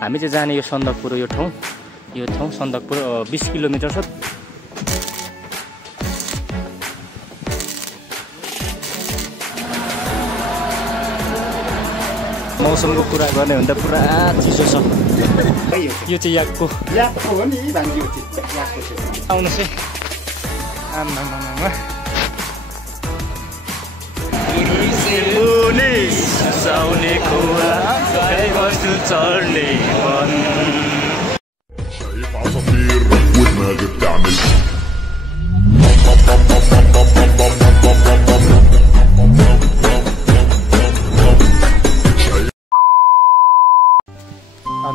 हामी चाहिँ जाने यो सन्दकपुर यो ठाउँ सन्दकपुर 20 किलोमिटर छ। मौसमको कुरा गर्ने भन्दा पुरा चिसो छ। यो चाहिँ याकको हो नि भान्जी हो याकको चाहिँ आउनुहोस् है। आम्मामामा साउने खोला गाईबस्तु चढ्ने मन।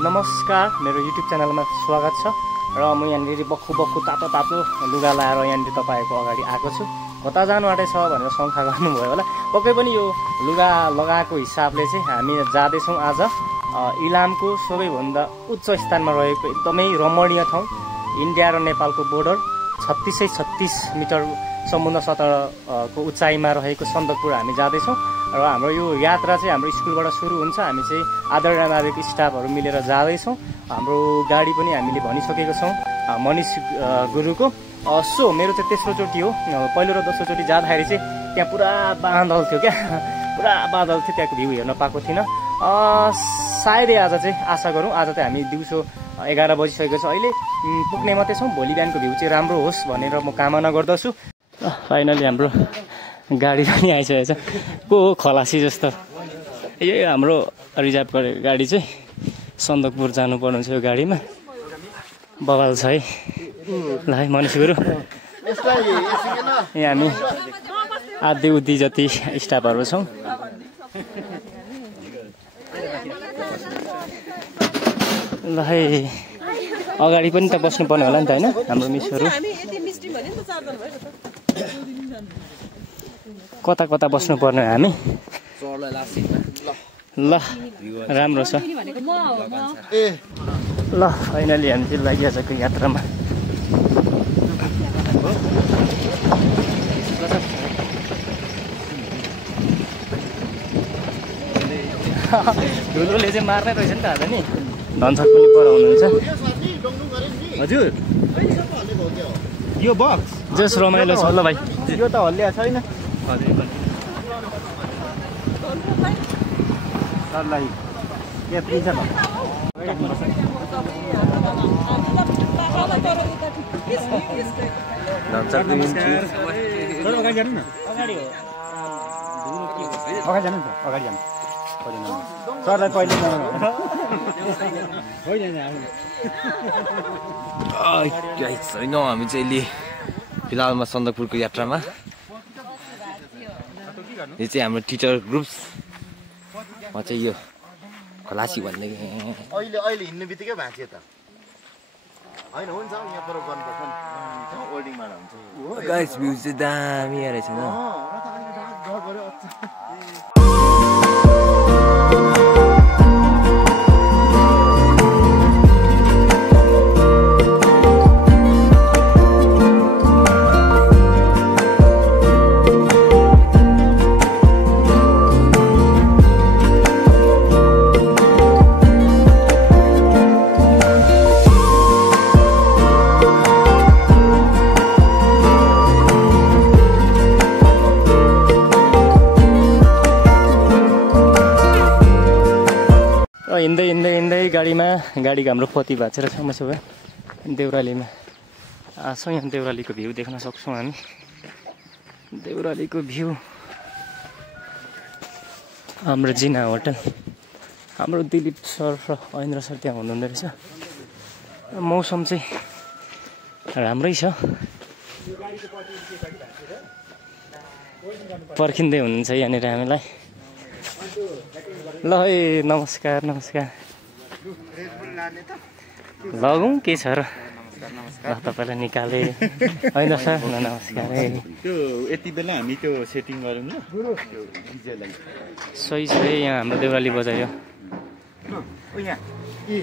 नमस्कार, मेरो युट्युब च्यानलमा स्वागत छ र म यहाँनिर बक्खु तातो लुगा लाएर यहाँनिर तपाईँहरूको अगाडि आएको छु। कता जानु आँटेछ भनेर शङ्का गर्नुभयो होला। पक्कै पनि यो लुगा लगाएको हिसाबले चाहिँ हामी जाँदैछौँ आज इलामको सबैभन्दा उच्च स्थानमा रहेको एकदमै रमणीय ठाउँ, इन्डिया र नेपालको बोर्डर 3636 मिटर समुद्र सतहको उचाइमा रहेको सन्दकपुर हामी जाँदैछौँ र हाम्रो यो यात्रा चाहिँ हाम्रो स्कुलबाट सुरु हुन्छ। हामी चाहिँ आदरणीय नागरिक स्टाफहरू मिलेर जाँदैछौँ। हाम्रो गाडी पनि हामीले भनिसकेको छौँ मनिष गुरुको। सो मेरो चाहिँ तेस्रो चोटि हो। पहिलो र दोस्रो चोटि जाँदाखेरि चाहिँ त्यहाँ पुरा बादल थियो क्या, पुरा बादल थियो, त्यहाँको भ्यू हेर्न पाएको थिइनँ। सायदै आज चाहिँ आशा गरौँ, आज चाहिँ हामी दिउँसो 11 बजिसकेको छ, अहिले पुग्ने मात्रै छौँ। भोलि बिहानको भ्यू चाहिँ राम्रो होस् भनेर म कामना गर्दछु। फाइनली हाम्रो गाडी पनि आइसकेको छ। को हो खलासी जस्तो। यही हाम्रो रिजर्भ गरेको गाडी चाहिँ सन्दकपुर जानुपर्ने हुन्छ। यो गाडीमा बवाल छ है। ल है मनिष गुरु, यहाँ हामी आधी उधी जति स्टाफहरू छौँ। ल है अगाडि पनि त बस्नुपर्ने होला नि त होइन हाम्रो मिसहरू। कता कता बस्नुपर्ने हामी। ल राम्रो छ। ल फाइनली हामी चाहिँ लागिहाल्छको यात्रामा। धुलोले चाहिँ मार्नै रहेछ नि त आज नि। धनसक पनि पर हुनुहुन्छ। हजुर यो बक्स जस रमाइलो छ। ल भाइ यो त हल्लिया छैन। सरलाई के पिन्छ न अगाडि जानु न। अगाडि जानु नि त, अगाडि जानु। सरलाई पहिले छैन। हामी चाहिँ अहिले फिलहालमा सन्दकपुरको यात्रामा। यो चाहिँ हाम्रो टिचर ग्रुप्स। म चाहिँ यो खलासी भन्ने अहिले हिँड्ने बित्तिकै भाँचियो त होइन। हुन्छ यहाँ पर गर्नुपर्छ नि, होल्डिङमा हुन्छ। गाइस भ्यू चाहिँ दामी रहेछ न। हिँड्दै गाडीको हाम्रो पति भाँचेर छौँ सबै देउरालीमा छौँ। यहाँ देउरालीको भ्यू देख्न सक्छौँ हामी। देउरालीको भ्यू हाम्रो जिना होटल। हाम्रो दिलीप सर र ऐन्द्र सर त्यहाँ हुनुहुँदो रहेछ। मौसम चाहिँ राम्रै छ। पर्खिँदै हुनुहुन्छ यहाँनिर हामीलाई। ल है नमस्कार नमस्कार। लगौँ के छ र। ल तपाईँलाई निकाले होइन सर। नमस्कार। त्यो यति बेला हामी त्यो सेटिङ गरौँ ल। सही छ है। यहाँ हाम्रो देउराली बजायो। यहाँ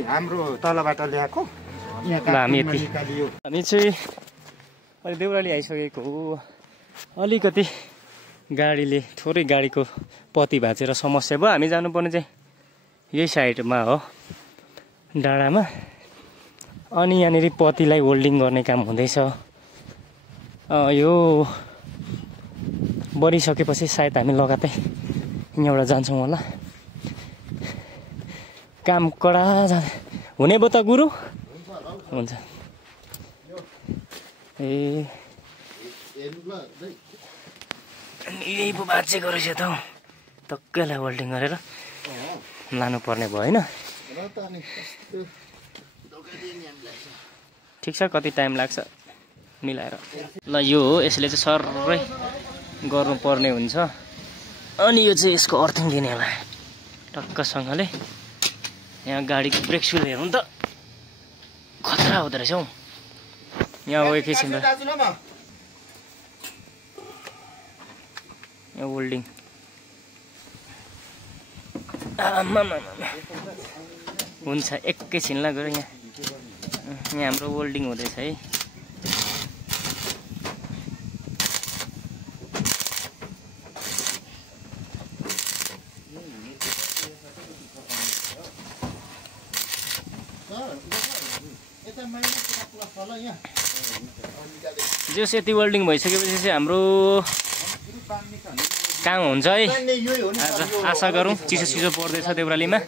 हाम्रो तलबाट ल्याएको। ल हामी चाहिँ अहिले देउराली आइसकेको हो। अलिकति गाडीले थोरै गाडीको पत्ती भाँचेर समस्या भयो। हामी जानुपर्ने चाहिँ यही साइडमा हो डाँडामा। अनि यहाँनिर पतिलाई होल्डिङ गर्ने काम हुँदैछ। यो बढिसकेपछि सायद हामी लगातार यहाँबाट जान्छौँ होला। काम कडा हुने भयो त गुरु? हुन्छ। ए यही पो बाँचेको रहेछ त हौ। टक्कैलाई होल्डिङ गरेर लानुपर्ने भयो होइन? ठिक छ, कति टाइम लाग्छ मिलाएर। ल यो हो, यसले चाहिँ सरै गर्नुपर्ने हुन्छ। अनि यो चाहिँ यसको अर्थिङ दिने होला टक्कसँगले। यहाँ गाडीको ब्रेक सुल हेरौँ त, खतरा हुँदो रहेछ हौ। यहाँ हो एकैछिन यहाँ होल्डिङ। हुन्छ एकैछिनलाई गएर यहाँ हाम्रो होल्डिङ हुँदैछ है। जस यति वेल्डिङ भइसकेपछि चाहिँ हाम्रो काम हुन्छ है। आशा गरौँ चिसो चिसो पर्दैछ देउरालीमा।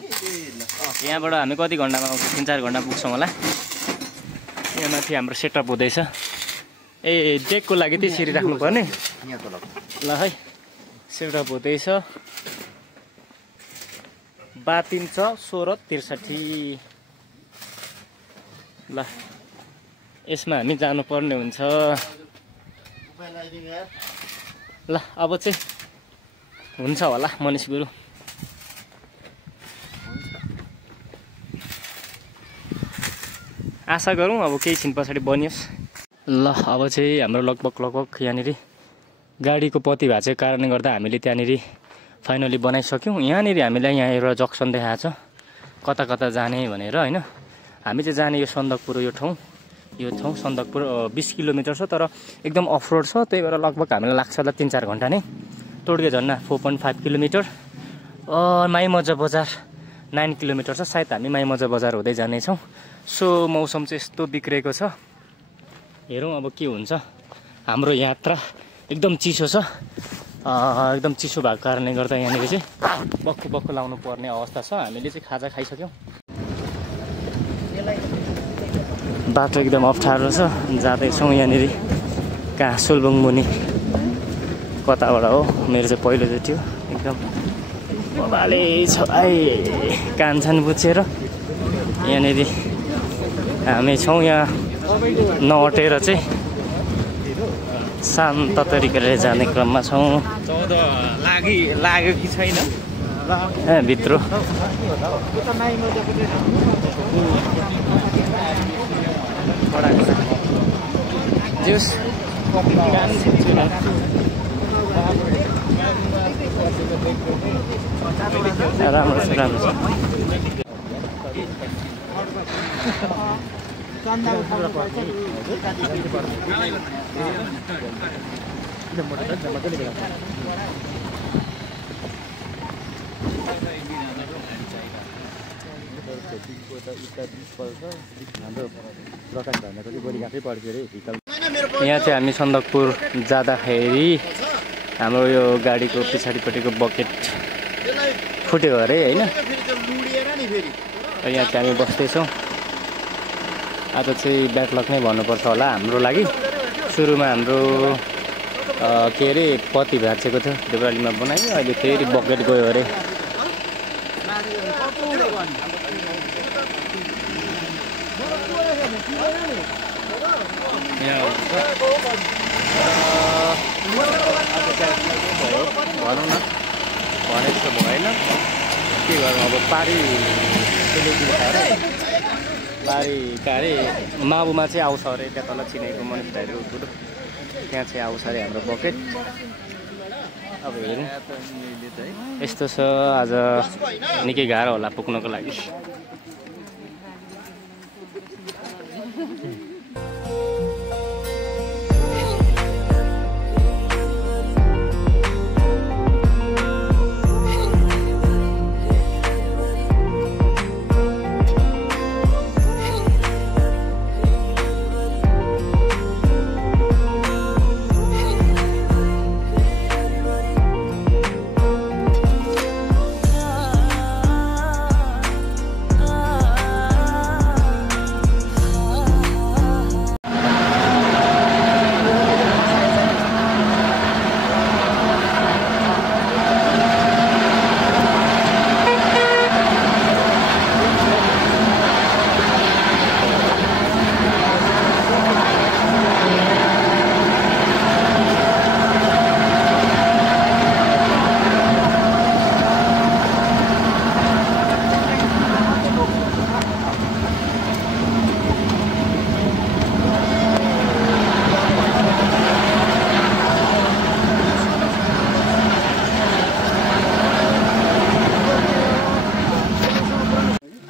यहाँबाट हामी कति घन्टामा 3-4 घन्टा पुग्छौँ होला। यहाँ माथि हाम्रो सेटअप हुँदैछ। ए डेकको लागि त्यसरी राख्नुपर्ने ल है। सेटअप हुँदैछ। बातिन्छ 1663। ल यसमा हामी जानुपर्ने हुन्छ। ल अब चाहिँ हुन्छ होला मनिष गुरु। आशा गरौँ अब केही छिन पछाडि बनियोस्। ल अब चाहिँ हाम्रो लगभग यहाँनिर गाडीको पति भएको चाहिँ कारणले गर्दा हामीले त्यहाँनिर फाइनली बनाइसक्यौँ। यहाँनिर हामीलाई यहाँ एउटा जक्सन देखाएको छ कता कता जाने भनेर होइन। हामी चाहिँ जाने यो सन्दकपुर यो ठाउँ सन्दकपुर 20 किलोमिटर छ, तर एकदम अफ रोड छ। त्यही भएर लगभग हामीलाई लाग्छ होला 3-4 घन्टा नै। टोड्के झन्डा 4.5 किलोमिटर। माई मजा बजार 9 किलोमिटर छ। सायद हामी माई मजा बजार हुँदै जानेछौँ। सो मौसम चाहिँ यस्तो बिग्रेको छ, हेरौँ अब के हुन्छ। हाम्रो यात्रा एकदम चिसो छ। एकदम चिसो भएको कारणले गर्दा यहाँनिर चाहिँ बक्खु लाउनु पर्ने अवस्था छ। हामीले चाहिँ खाजा खाइसक्यौँ। बाटो एकदम अप्ठ्यारो छ। जाँदैछौँ यहाँनिर कहाँ सुलबुङ मुनि कताबाट हो। मेरो चाहिँ पहिलोचोटि हो। एकदम मजाले छ। कान्छन् बुझेर यहाँनिर हामी छौँ। यहाँ नअटेर चाहिँ शान्त तरिकाले जाने क्रममा छौँ। लाग्यो कि छैन भित्र जुस राम्रो छ राम्रो छ। यहाँ चाहिँ हामी सन्दकपुर जाँदाखेरि हाम्रो यो गाडीको पछाडिपट्टिको बकेट फुट्यो अरे होइन। यहाँ चाहिँ हामी बस्दैछौँ। आज चाहिँ ब्याकलग नै भन्नुपर्छ होला हाम्रो लागि। सुरुमा हाम्रो के अरे पति भाँचेको थियो देउरालीमा बनायो। अहिले फेरि बकेट गयो अरे। भनौँ न भनेको त भएन, के गर्नु अब। पारी अरे माबुमा चाहिँ आउँछ अरे। त्यहाँ तल चिनेको मनिषहरू ठुलो त्यहाँ चाहिँ आउँछ अरे हाम्रो बकेट। अब हेरौँ यस्तो छ। आज निकै गाह्रो होला पुग्नको लागि।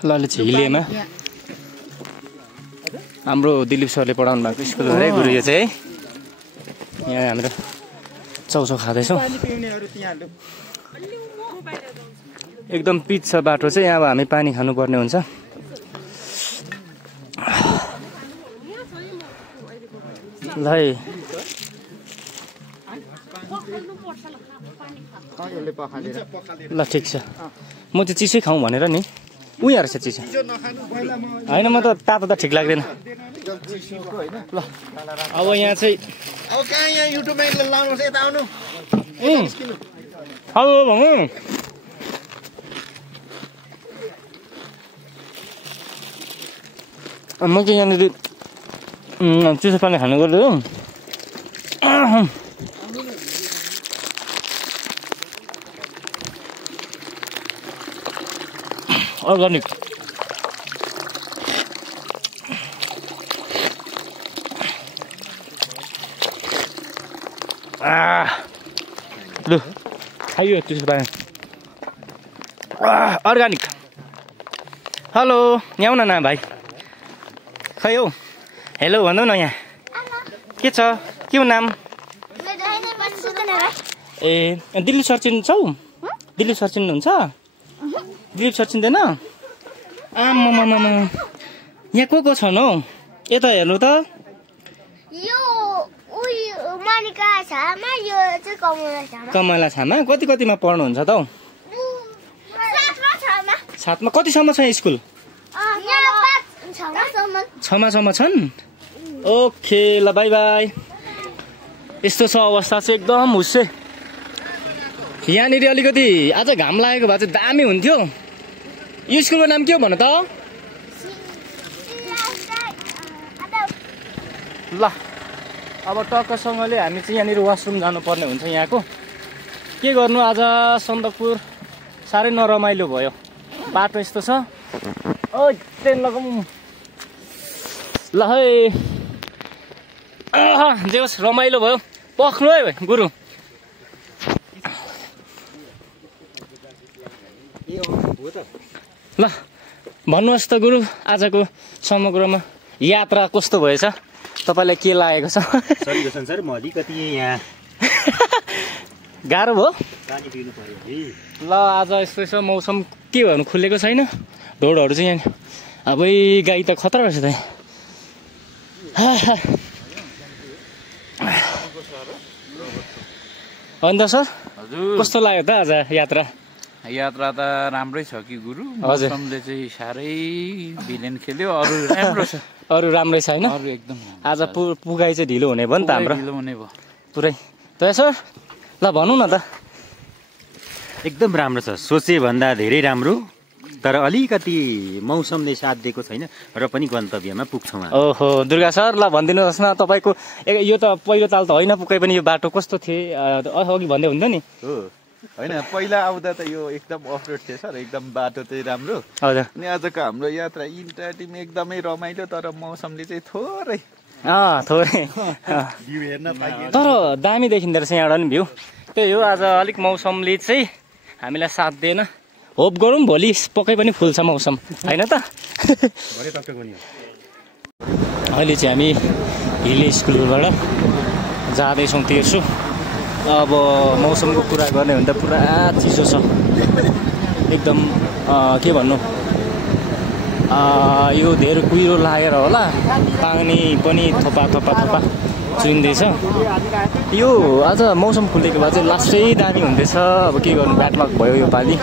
ल झिलेमा हाम्रो दिलीप सरले पढाउनु भएको स्कुल हो है गुरु यो चाहिँ है। यहाँ हाम्रो चाउचाउ खाँदैछौँ। एकदम पिच छ बाटो चाहिँ। यहाँ अब हामी पानी खानुपर्ने हुन्छ। ल है ल ठिक छ। म चाहिँ चिसै खाउँ भनेर नि उयो रहेछ चिसो होइन। म त तातो त ठिक लाग्दैन। ल अब यहाँ चाहिँ अब कहाँ यहाँ युट्युबमा लाउनुहोस् यता आउनु। हेलो भन्नु म चाहिँ यहाँनिर चिसो पानी खानु गयो। अर्ग्यानिक लु खाइयो चिसो पानी अर्ग्यानिक। हेलो यहाँ न भाइ खै हौ हेलो भन्नु न। यहाँ के छ के हो नाम? ए दिल्ली सर चिन्छौ? दिल्ली सर चिन्नुहुन्छ? दिलीप सर चिन्दैन? आम्मामामा यहाँ को छन् हौ? यता हेर्नु त। कमला छामा कति कतिमा पढ्नुहुन्छ त हौ? 7मा। कतिसम्म छ स्कुल? 6मा छन्। ओके ल बाई बाई। यस्तो छ अवस्था चाहिँ एकदम हुस्से। यहाँनिर अलिकति आज घाम लागेको भए चाहिँ दामी हुन्थ्यो। यो स्कुलको नाम के हो भन त? ल अब टक्कसँगले हामी चाहिँ यहाँनिर वासरुम जानुपर्ने हुन्छ यहाँको। के गर्नु आज सन्दकपुर साह्रै नरमाइलो भयो। बाटो यस्तो छ। ओ ट्रेन लगाउँ ल है। जे होस् रमाइलो भयो। पख्नु है गुरु। ल भन्नुहोस् त गुरु आजको समग्रमा यात्रा कस्तो भएछ? तपाईँलाई के लागेको छ? सर म अलिकति यहाँ गाह्रो भयो। पानी पिउनु पर्यो। ल आज यस्तो छ मौसम के भन्नु खुलेको छैन। ढोडहरू चाहिँ यहाँ अबै गाई त खतरा रहेछ त। अन्त सर कस्तो लाग्यो त आज यात्रा? यात्रा त राम्रै छ कि गुरु। हजुर मौसमले चाहिँ साह्रै भिलेन खेल्यो। अरू राम्रो छ। अरू राम्रै छ होइन? अरू एकदम आज पुगाइ चाहिँ ढिलो हुने भयो नि त हाम्रो। ढिलो हुने भयो पुरै त सर। ल भनौँ न त। एकदम राम्रो छ। सोचे भन्दा धेरै राम्रो। तर अलिकति मौसमले साथ दिएको छैन र पनि गन्तव्यमा पुग्छौँ। ओहो दुर्गा सर ल भनिदिनुहोस् न तपाईँको यो त पहिलो ताल त होइन पुगै पनि यो बाटो कस्तो थिए अघि भन्दै हुन्थ्यो नि? हो होइन पहिला आउँदा त यो एकदम अफरोड थियो सर। एकदम बाटो चाहिँ राम्रो। हजुर अनि आजको हाम्रो यात्रा इन्टर टिम एकदमै रमाइलो। तर मौसमले चाहिँ थोरै थोरै भ्यू हेर्न पाइएन। तर दामी देखिँदो रहेछ यहाँबाट नि भ्यू। त्यही हो आज अलिक मौसमले चाहिँ हामीलाई साथ दिएन। होप गरौँ भोलि पक्कै पनि फुल्छ मौसम होइन त? अहिले चाहिँ हामी हिल स्कुलबाट जाँदैछौँ तेर्सो। अब मौसमको कुरा गर्ने भने त पुरा चिसो छ एकदम। के भन्नु यो धेरै कुहिरो लागेर होला पानी पनि थोपा थोपा थोपा चुइँदैछ। यो आज मौसम खुलेको भए चाहिँ लास्टै दामी हुँदैछ। अब के गर्नु ब्याड लक भयो यो पालि।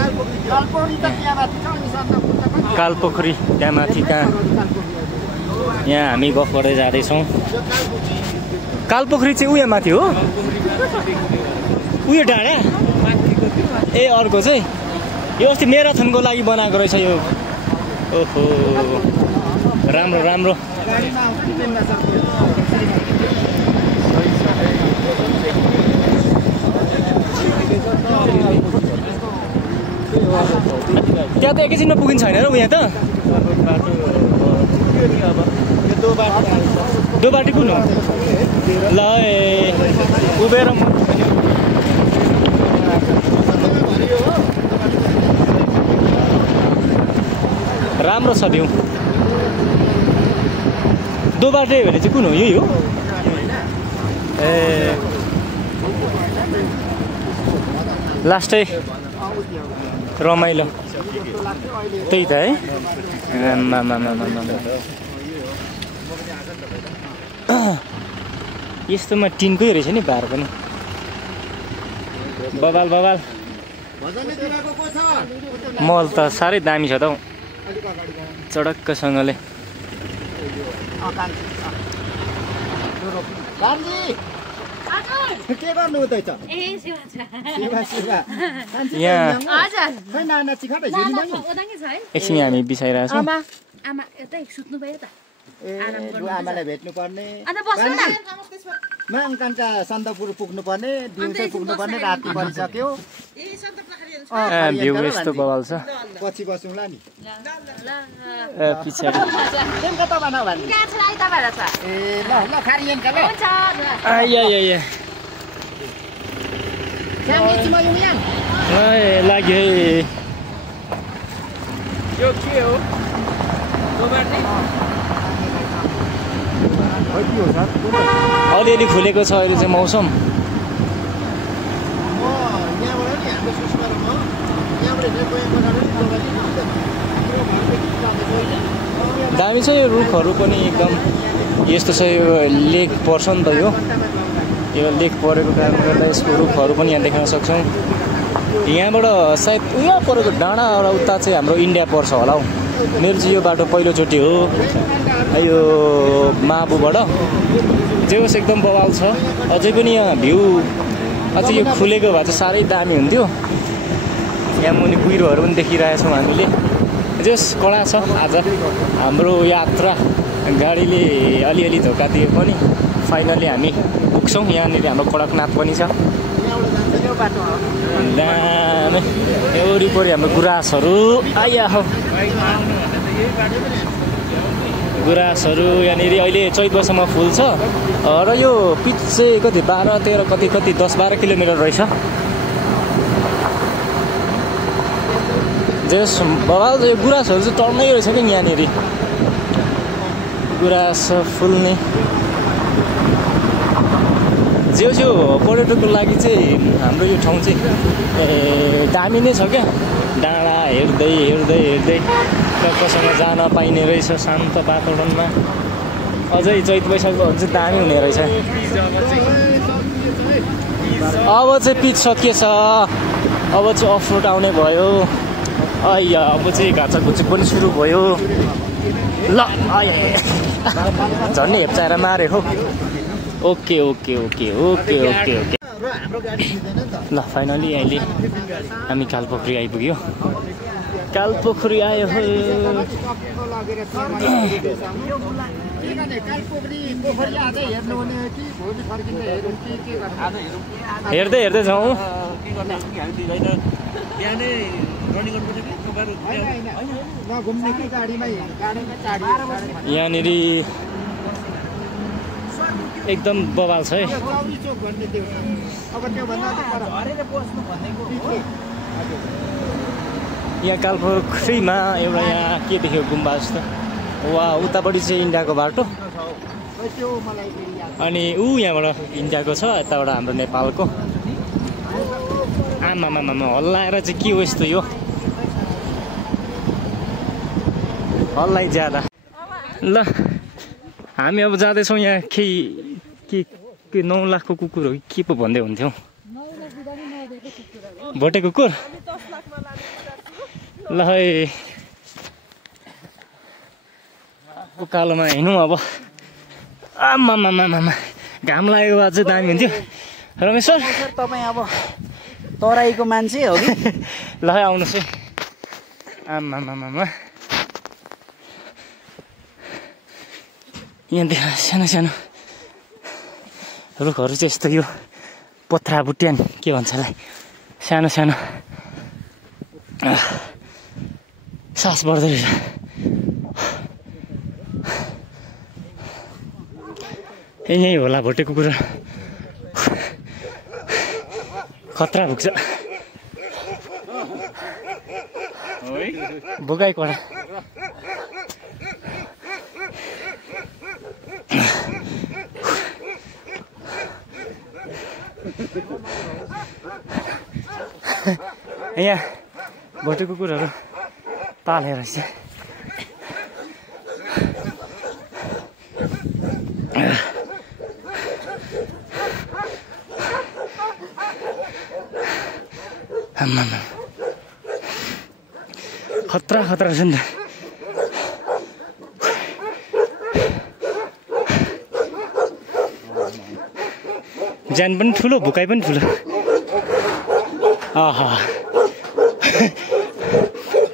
कालपोखरी त्यहाँ माथि कहाँ यहाँ हामी गफ गर्दै जाँदैछौँ। कालपोखरी चाहिँ उयो माथि हो उयो डाँडा। ए अर्को चाहिँ यो अस्ति म्याराथनको लागि बनाएको रहेछ यो। ओहो राम्रो राम्रो। त्यहाँ त एकैछिनमा पुगिन्छ होइन र उहाँ त? दोबाटी कुन हो? ल उभिएर राम्रो छ भ्यू। दोबाटे भने चाहिँ कुन हो? यही हो ए लास्टै रमाइलो त्यही त है। यस्तोमा टिनकै रहेछ नि भार पनि। बबाल बबाल मल त साह्रै दामी छ त हौ चडक्कसँगले। के गर्नु हुँदैछ? यहाँ एकछिन हामी बिसाइरहेछौँ। आमालाई भेट्नु पर्ने, माङकाङका सन्दकपुर पुग्नु पर्ने, दिउँसो पुग्नु पर्ने, राति परिसक्यो। भ्यू यस्तो बवाल छ। पछि बसौँला नि पछाडि लाग्यो है। यो के हो? अलिअलि खुलेको छ अहिले चाहिँ मौसम। दामी छ यो रुखहरू पनि एकदम। यस्तो छ यो लेक पर्छ नि त यो लेक परेको कारणले गर्दा यसको रुखहरू पनि यहाँ देख्न सक्छौँ। यहाँबाट सायद उहाँ परेको डाँडा र उता चाहिँ हाम्रो इन्डिया पर्छ होला हौ। मेरो चाहिँ यो बाटो पहिलोचोटि हो यो माबुबाट। जे होस् एकदम बवाल छ। अझै पनि यहाँ भ्यू अझै यो खुलेको भए चाहिँ साह्रै दामी हुन्थ्यो। यहाँ मुनि कुहिरोहरू पनि देखिरहेछौँ हामीले। जे होस् कडा छ आज हाम्रो यात्रा। गाडीले अलिअलि धोका दिए पनि फाइनली हामी पुग्छौँ। यहाँनिर हाम्रो कडकनाथ पनि छ। दामी यो वरिपरि हाम्रो गुराँसहरू आइया हो। गुराँसहरू यहाँनिर अहिले चैत वर्षमा फुल छ र यो पिच चाहिँ कति 12-13 कति 10-12 किलोमिटर रहेछ। जस बवाल यो गुराँसहरू चाहिँ टर्नै रहेछ कि यहाँनिर गुराँस फुल्ने। जे पर्यटकको लागि चाहिँ हाम्रो यो ठाउँ चाहिँ दामी नै छ क्या। डाँडा हेर्दै टक्कसँग जान पाइने रहेछ शान्त वातावरणमा। अझै चैत वैशाखको अझै दामी हुने रहेछ। अब चाहिँ पिच सकिएछ। अब चाहिँ अफ रोड आउने भयो। अब चाहिँ घाचाघुची पनि सुरु भयो। ल झन्डै हेप्चाएर मारे हो। ओके ल फाइनली अहिले हामी कालपोखरी आइपुग्यो। कालपोखरी आयो हो। हेर्दै जाउँ। यहाँनिर एकदम बवाल छ है। यहाँ कालपोखरीमा एउटा यहाँ के देख्यो गुम्बा जस्तो। वा उतापट्टि चाहिँ इन्डियाको बाटो अनि यहाँबाट इन्डियाको छ यताबाट हाम्रो नेपालको। आमामामा हल्लाएर चाहिँ के हो यस्तो यो हल्लाइ ज्यादा। ल हामी अब जाँदैछौँ। यहाँ के 9 लाखको कुकुर हो के पो भन्दै हुन्थ्यौ? भोटे कुकुर। ल है उकालोमा हिँडौँ अब। आमामामा घाम लागेको भए चाहिँ दामी हुन्थ्यो। रमेश्वर तपाईँ अब तराईको मान्छे हो कि? ल है आउनुहोस् है। आमामामा यहाँ देख सानो रुखहरू चाहिँ यस्तो यो पोथ्रा बुट्यान के भन्छ यसलाई सानो सास बढ्दो रहेछ। यहीँ होला भोटे कुकुर खतरा भुक्छ। भोगाइ कडा यहाँ भोटे कुकुरहरू पालेर चाहिँ खतरा खतरा छ नि त ज्यान पनि ठुलो भुकाइ पनि ठुलो आहा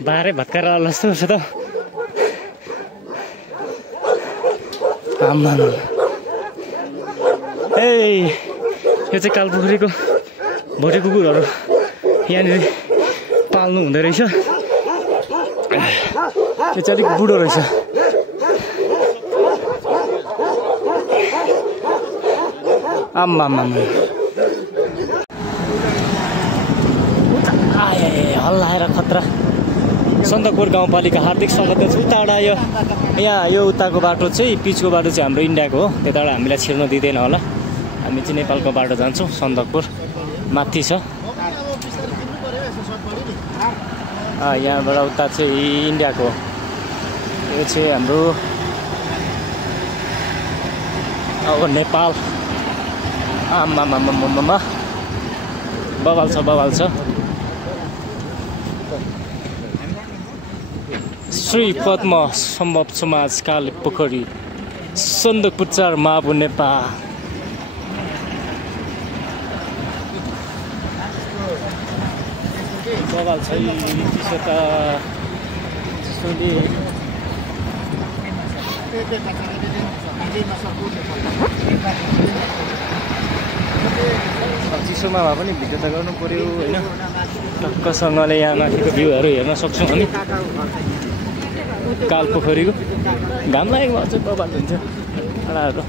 बाह्रै भत्काएर जस्तो छ त आम्मा ए यो चाहिँ कालपोखरीको भोटे कुकुरहरू यहाँनिर पाल्नु हुँदो रहेछ यो चाहिँ अलिक बुढो रहेछ आम्मा आए हल्लाएर खतरा सन्दकपुर गाउँपालिका हार्दिक स्वागत छ। उताबाट यहाँ यो उताको बाटो चाहिँ पिचको बाटो चाहिँ हाम्रो इन्डियाको हो त्यताबाट हामीलाई छिर्न दिँदैन होला हामी चाहिँ नेपालको बाटो जान्छौँ सन्दकपुर माथि छ यहाँबाट उता चाहिँ इन्डियाको यो चाहिँ हाम्रो अब नेपाल आम्मा बवाल छ श्री पद्म सम्भव समाज कालपोखरी सन्दकपुर 4 माबु नेपाल बवाल छ चिसो त चिसोमा भए पनि भिडियो त गर्नु पर्यो होइन टक्कसँगले यहाँ माथिको भ्यूहरू हेर्न सक्छौँ हामी कालपोखरीको घाम लागेको भए चाहिँ बवाल हुन्छ डाँडाहरू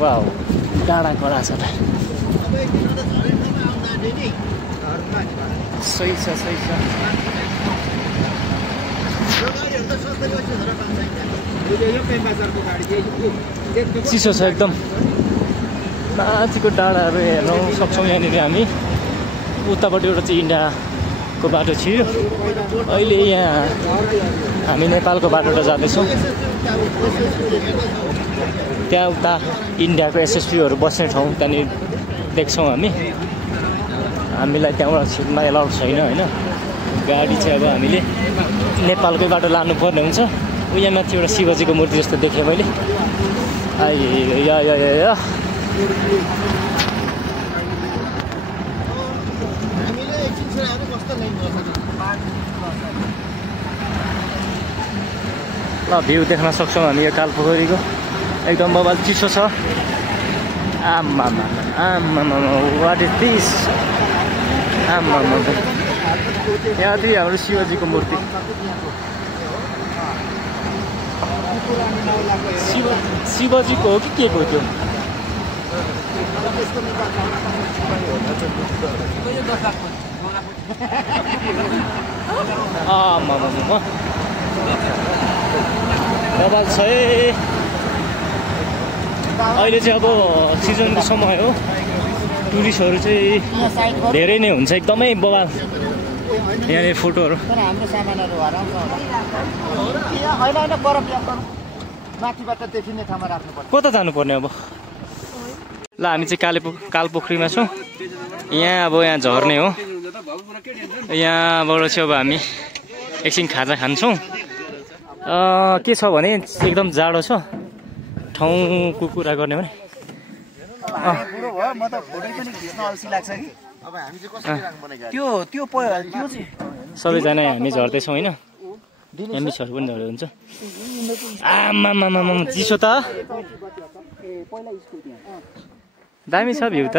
वाउ डाँडा कडा छ त सही छ चिसो छ एकदम माथिको डाँडाहरू हेर्न सक्छौँ यहाँनिर हामी उताबाट एउटा चाहिँ इन्डियाको बाटो छिर्यो अहिले यहाँ हामी नेपालको बाटोबाट जाँदैछौँ त्यहाँ उता इन्डियाको एसएसपीहरू बस्ने ठाउँ त्यहाँनिर देख्छौँ हामीलाई त्यहाँबाट छिर्न एलाउड छैन होइन गाडी चाहिँ अब हामीले नेपालकै बाटो लानुपर्ने हुन्छ यहाँ माथि एउटा शिवजीको मूर्ति जस्तो देखेँ मैले ल भ्यू देख्न सक्छौँ हामी यो कालपोखरीको एकदम बवाल चिसो छ आम्मा वाट इज दिस आम्मा यहाँ चाहिँ हाम्रो शिवजीको मूर्ति शिवजीको हो कि के को त्यो बवाल छ अहिले चाहिँ अब सिजनको समय हो टुरिस्टहरू चाहिँ धेरै नै हुन्छ एकदमै बवाल यहाँनिर फोटोहरू कता जानुपर्ने अब ल हामी चाहिँ कालपोखरीमा छौँ यहाँ झर्ने हो यहाँबाट चाहिँ अब हामी एकछिन खाजा खान्छौँ के छ भने एकदम जाडो छ ठाउँको कुरा गर्ने भने सबैजना हामी झर्दैछौँ होइन एमिसहरू पनि झर्दै हुन्छ आम्मा चिसो त दामी छ भ्यू त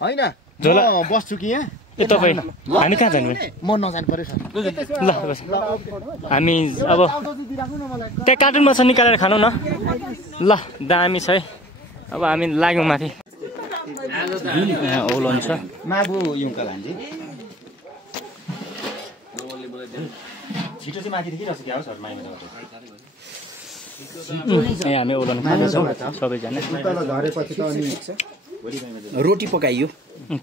होइन बस्छु कि यहाँ ए तपाईँ हामी कहाँ जानु म नजानु पर्यो ल हामी अब त्यहाँ कार्टुनमा छ निकालेर खानु न ल दामी छ है अब हामी लाग्यौँ माथि ओलन छ माबु युङका लान्छे छिटो चाहिँ माथि देखिरहेको छ क्या हो सर माइमा यहाँ हामी ओलन खाँदैछौँ सबैजना रोटी पकाइयो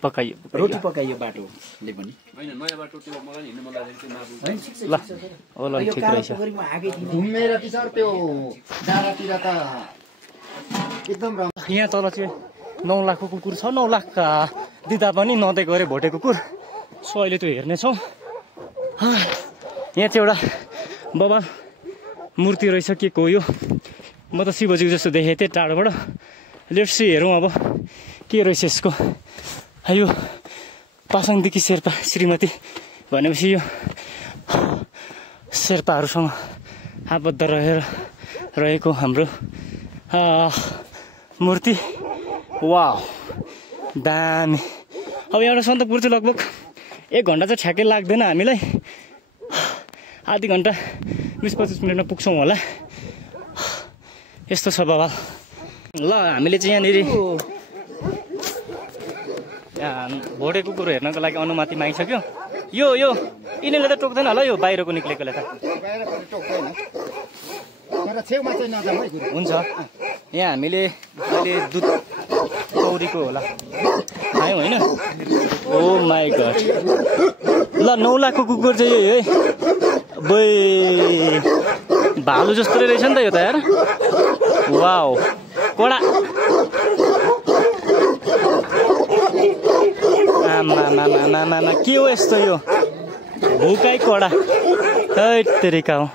पकाइयो रोटी पकाइयो बाटोले पनि ल ओलन ठिक रहेछ घुमेर पिछाड त्यो डाँडातिर त एकदम यहाँ तल चाहिँ 9 लाखको कुकुर छ 9 लाख दिँदा पनि नदै गरे भोटे कुकुर सो अहिले त्यो हेर्नेछौँ यहाँ चाहिँ एउटा बाबा मूर्ति रहेछ के को यो म त शिवजीको जस्तो देखेको थिएँ टाढोबाट लेट्स सी हेरौँ अब के रहेछ यसको यो पासाङदेखि शेर्पा श्रीमती भनेपछि यो शेर्पाहरूसँग आबद्ध रहेको हाम्रो मूर्ति वाउ दामी अब एउटा सन्दकपुर चाहिँ लगभग 1 घन्टा चाहिँ ठ्याक्कै लाग्दैन हामीलाई आधी घन्टा 20-25 मिनटमा पुग्छौँ होला यस्तो छ बाबा ल हामीले चाहिँ यहाँनिर भोटे कुकुर हेर्नको लागि अनुमति मागिसक्यो यो यिनीहरूले त टोक्दैन होला यो बाहिरको निक्लेकोले त हुन्छ यहाँ हामीले अहिले दुध कौरीको होला खायौँ होइन ओ माई गड ल 9 लाखको कुकुर चाहिँ यही है बे भालु जस्तो रहेछ नि त यो त यार वाउ कोडा आमा के हो यस्तो यो भुकाइ कडा हैट तेरिका हो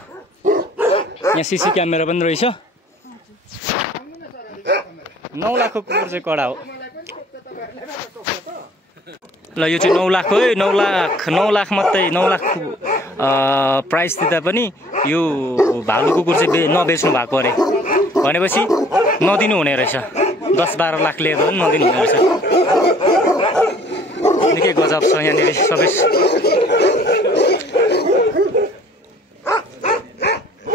यहाँ सीसी क्यामेरा पनि रहेछ 9 लाखको कुकुर चाहिँ कडा हो ल यो चाहिँ 9 लाख हो है 9 लाख मात्रै 9 लाख प्राइस दिँदा पनि यो भालु कुकुर चाहिँ नबेच्नु भएको अरे भनेपछि नदिनु हुने रहेछ 10-12 लाख लिएको पनि नदिनु हुने रहेछ निकै गजब छ यहाँनिर सबै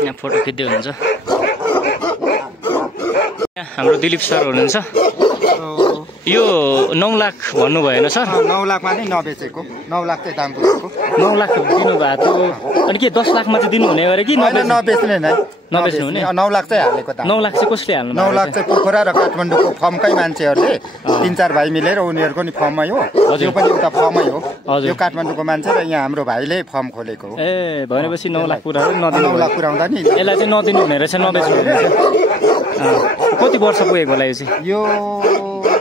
यहाँ फोटो खिच्दै हुनुहुन्छ हाम्रो दिलीप सर हुनुहुन्छ यो 9 लाख भन्नु भएन सर 9 लाखमा नै नबेचेको 9 लाख चाहिँ दाम पुगेको 9 लाख दिनु भएको अनि के 10 लाखमा चाहिँ दिनु हुने गरे कि नबेच्ने नै नबेच्नु हुने 9 लाख चाहिँ हालेको दाम 9 लाख चाहिँ कसले हाल्नु 9 लाख चाहिँ पोखरा र काठमाडौँको फर्मकै मान्छेहरूले 3-4 भाइ मिलेर उनीहरूको नि फर्ममै हो यो पनि एउटा फर्मै हो यो काठमाडौँको मान्छे र यहाँ हाम्रो भाइले फर्म खोलेको हो ए भनेपछि 9 लाख पुरा नदिनु 9 लाख पुराउँदा नि यसलाई चाहिँ नदिनु हुने रहेछ नबेच्नु हुने रहेछ कति वर्ष पुगेको होला यो चाहिँ यो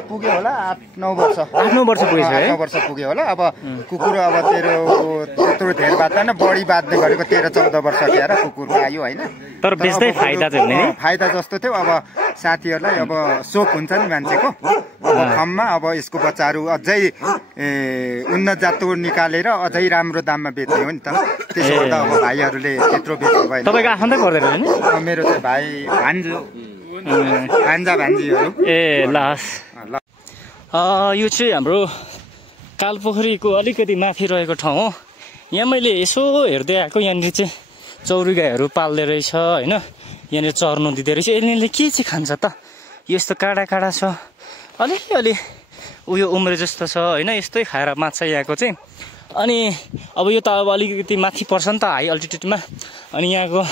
पुग्यो होला 8-9 वर्ष 8-9 वर्ष पुगेछ है 8-9 वर्ष पुग्यो होला अब कुकुर अब त्यत्रो धेर बाँच्दैन बढी बाँच्ने गरेको 13-14 वर्ष क्याएर कुकुर आयो होइन तर बेच्दै फाइदा चाहिँ हुने फाइदा जस्तो थियो अब साथीहरूलाई अब सोख हुन्छ नि मान्छेको अब फर्ममा अब यसको बच्चाहरू अझै उन्नत जातको निकालेर अझै राम्रो दाममा बेच्ने हो नि त त्यसो गर्दा अब भाइहरूले त्यत्रो बेच्नु भएन तपाईँको आफन्दै पर्दैन नि मेरो चाहिँ भाइ भान्जा भान्जीहरू ए लास यो चाहिँ हाम्रो कालपोखरीको अलिकति माथि रहेको ठाउँ हो यहाँ मैले यसो हेर्दै आएको यहाँनिर चाहिँ चौरी गाईहरू पाल्दै रहेछ होइन यहाँनिर चर्नु दिँदै रहेछ यिनीहरूले के चाहिँ खान्छ त यस्तो काँडा काँडा छ अलिअलि उयो उम्रे जस्तो छ होइन यस्तै खाएर माछा यहाँको चाहिँ अनि अब यो त अब अलिकति माथि पर्छ नि त हाई अल्टिट्युडमा अनि यहाँको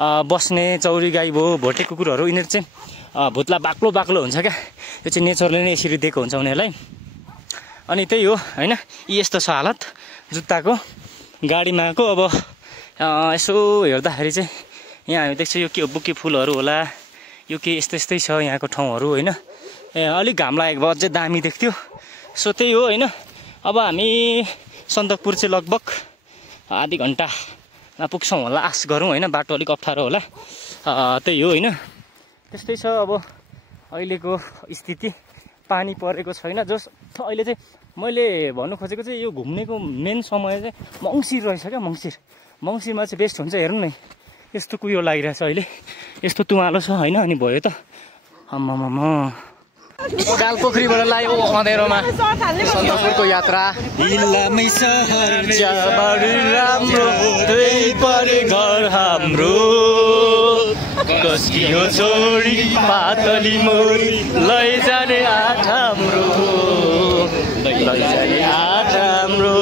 बस्ने चौरी गाई भयो भोटे कुकुरहरू यिनीहरू चाहिँ भुत्ला बाक्लो हुन्छ क्या यो चाहिँ नेचरले नै यसरी दिएको हुन्छ उनीहरूलाई अनि त्यही हो होइन यस्तो छ हालत जुत्ताको गाडीमा आएको अब यसो हेर्दाखेरि चाहिँ यहाँ हामी देख्छ यो के बुके फुलहरू होला यो के यस्तै छ यहाँको ठाउँहरू होइन अलिक घाम लागेको भए अझै दामी देख्थ्यो सो त्यही हो होइन अब हामी सन्दकपुर चाहिँ लगभग आधी घन्टामा पुग्छौँ होला आश गरौँ होइन बाटो अलिक अप्ठ्यारो होला त्यही हो होइन त्यस्तै छ अब अहिलेको स्थिति पानी परेको छैन जस अहिले चाहिँ मैले भन्नु खोजेको चाहिँ यो घुम्नेको मेन समय चाहिँ मङ्सिर रहेछ क्या मङ्सिरमा चाहिँ बेस्ट हुन्छ हेर्नु न यस्तो कुयो लागिरहेछ अहिले यस्तो तुवालो छ होइन अनि भयो त आम्मामा कालपोखरीबाट लाग्यो अँधेरोमा सन्दकपुरको यात्रा घर हाम्रो कस्कियो छोडी पातली मोरी लैजाने आठ हाम्रो लैजाने आठ हाम्रो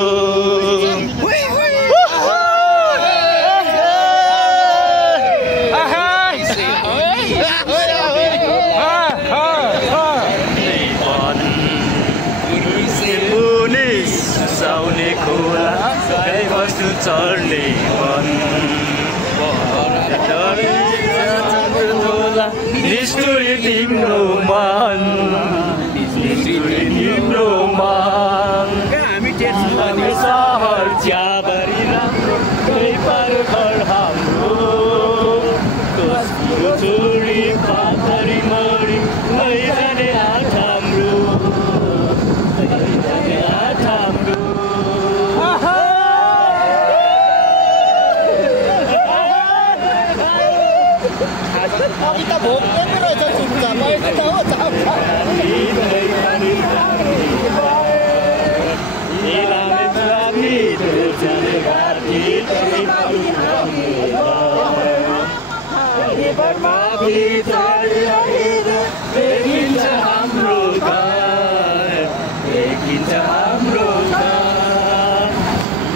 चढ्ने निष्ठुरी तिम्रो मन तिम्रो मन अनि सहर चियाबारी राम्रो पर घर हाम्रो कसको छोरी पातरी मरी लैजाने हात हाम्रो लैजाने हात हाम्रो देखिन्छ हाम्रो घर देखिन्छ हाम्रो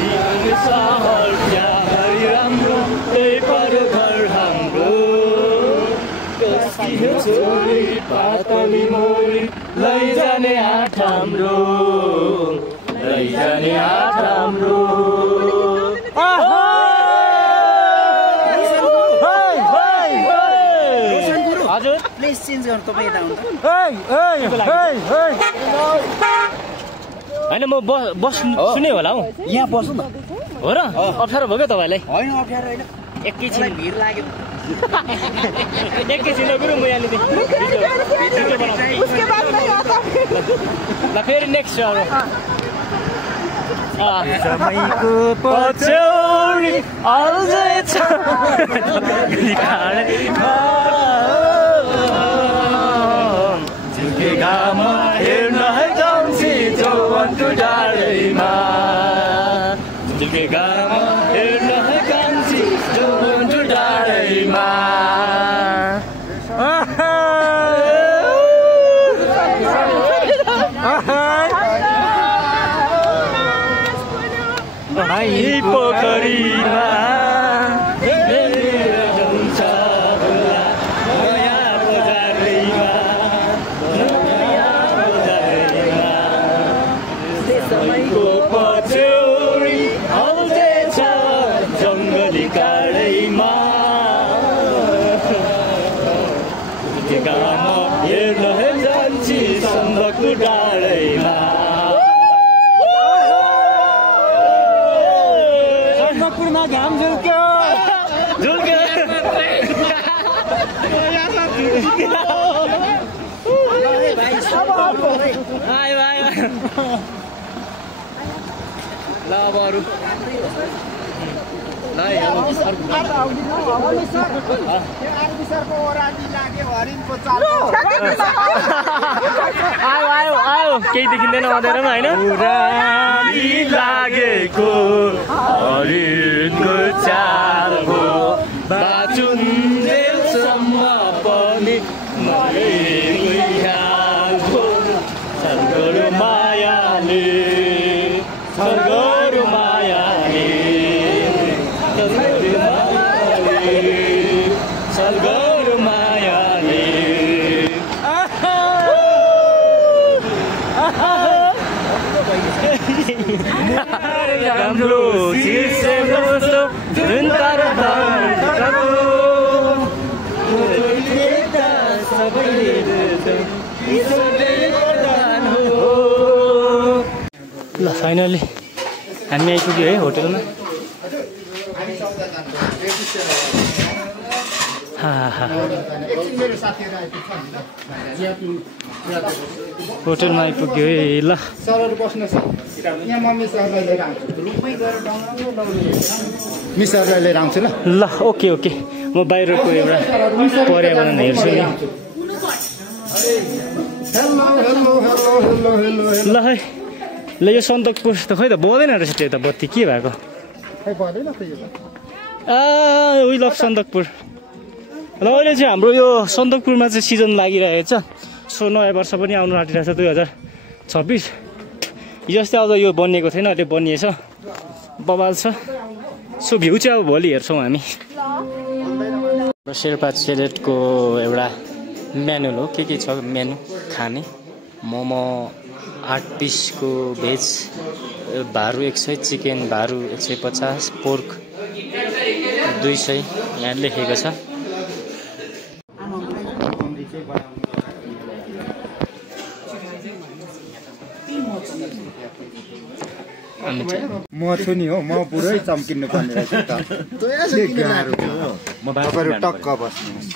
घर सहर चियाबारी राम्रो त्यही पर घर हाम्रो कसको छोरी पातली मोरी लैजाने हात हाम्रो लैजाने हात हाम्रो हजुर प्लेस चेन्ज गर्नु तपाईँ यता आउनु होइन म बस सुने होला हौ यहाँ बस्नु न हो र अप्ठ्यारो भयो क्या तपाईँलाई होइन अप्ठ्यारो होइन एकैछिन भिड लाग्यो एकैछिन गुरु म यहाँनिर ल फेरि नेक्स्ट अरू समयको पछौरी अझै छ झुकेगामा हेर्न है जाउँछि चौबन्धु डाँडैमा झुकेगामा हेर्न है जाउँछि चौबन्धु डाँडैमा पोखरीमा पछौरी आउँदैछ जङ्गली काँडैमा हेर्न जान्छी सम्बकु डाँडैमा सम्बकपुरमा घाम झुल्क्यो झुल्क्यो आयो आयो ल अब अरू आयो आयो आयो केही देखिँदैन भन्दैन होइन लागेको हरिणको चाल हो बाचुन्जेलसम्म पनि सर्गरो मायाले सर्गरो मायाले सर्गरो मायाले राम्रो शीर्षे दोस्तो जुन तारा ल फाइनली हामी आइपुग्यो है होटलमा होटलमा आइपुग्यो है ल मिसरलाई लिएर आउँछु ल ल ओके ओके म बाहिरको एउटा पर्यावरण हेर्छु नि ल है ल यो सन्दकपुर त खै त बोल्दैन रहेछ त्यो त बत्ती के भएको उही लभ सन्दकपुर ल अहिले चाहिँ हाम्रो यो सन्दकपुरमा चाहिँ सिजन लागिरहेको छ सो नयाँ वर्ष पनि आउनु आँटिरहेछ 2026 हिजोअस्ति आउँदा यो बनिएको थिएन अहिले बनिएछ बबाल छ सो भ्यू चाहिँ अब भोलि हेर्छौँ हामी शेर्पा चेलेटको एउटा मेन्युल हो के छ मेनु खाने मोमो 8 पिसको भेज भारू 100, चिकन भारू 150, पोर्क 200 यहाँ लेखेको छ। म छु नि हो, म पुरै चम्किनु पर्ने रहेछ त। म बाहिर टक्क बस्नुहोस्।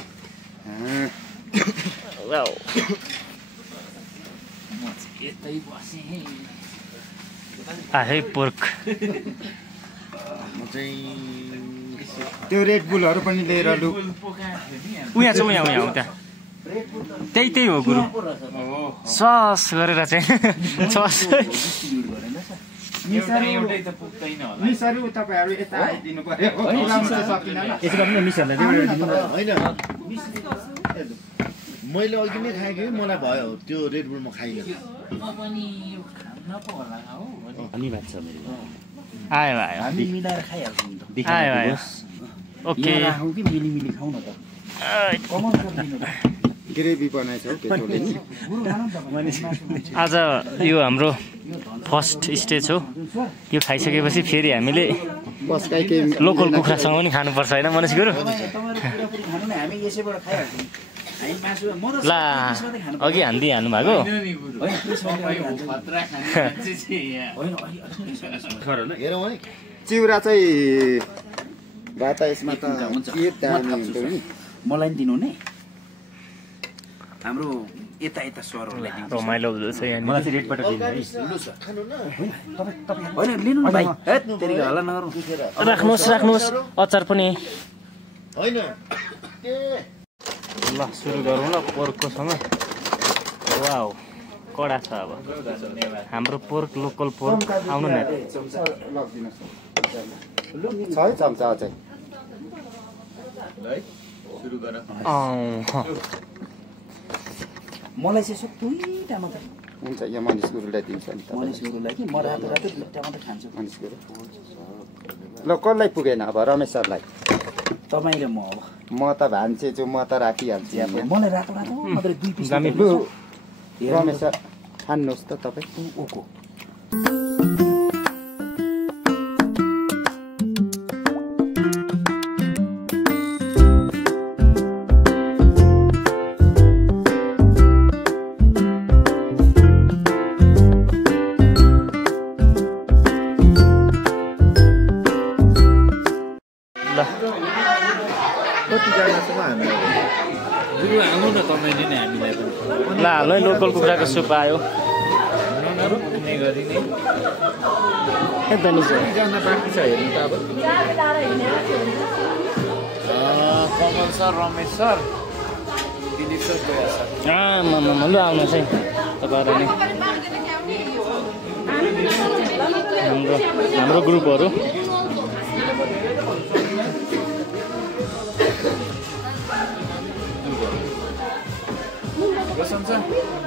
है पोर्क त्यो रेड बुलहरू पनि लिएर लु। उहाँ छ, उहाँ त्यहाँ त्यही हो गुरु। सस गरेर चाहिँ सस मिसहरू तपाईँहरू यता आइदिनु पर्यो। मैले अघि नै खाएँ कि मलाई भयो त्यो रेड बुल म खाइनँ। आयो हामी मिलाएर खाइहाल्छौँ नि त। आयो ओके। राखौँ कि मिली खाउँ न त। कमल गरिदिनु त। ग्रेभी बनाएछ हौ केटोले नि। आज यो हाम्रो फर्स्ट स्टेज हो। यो खाइसकेपछि फेरि हामीले लोकल कुखुरासँग पनि खानुपर्छ होइन मनिष गुरु? ला अघि हान्नु भएको चिउरा चाहिँ भात यसमा त मलाई दिनु नि हाम्रो यता सरहरूलाई रमाइलो हुँदैछ यहाँ। मलाई चाहिँ रेडबाट दिनु है। होइन लिनु न भाइ। तेरिका हल्ला नगरौँ। राख्नुहोस् अचार पनि। होइन ल सुरु गरौँ ल पोर्ककोसँग। वाउ कडा छ अब हाम्रो पोर्क, लोकल पोर्क। आउनु न। छ है चम्चा अझै। मलाई चाहिँ यसो दुई टमाटर। हुन्छ यहाँ मनिष गुरुलाई दिन्छ नि त। मनिष गुरुलाई कि म रातो टमाटर खान्छु। मनिष गुरु ल कसलाई पुगेन अब? रमेश सरलाई। तपाईँ र म अब। म त भान्से छु, म त राखिहाल्छु। मलाई रातो मात्रै 2 पिस। रमेश सर खानुहोस् त तपाईँ। ओको ल हालै लोकल कुखुराको सुप आयो। Kamal sir, Ramesh sir, Dilip sir गया सर। लु आउनुहोस् है तपाईँहरू नै हाम्रो ग्रुपहरू।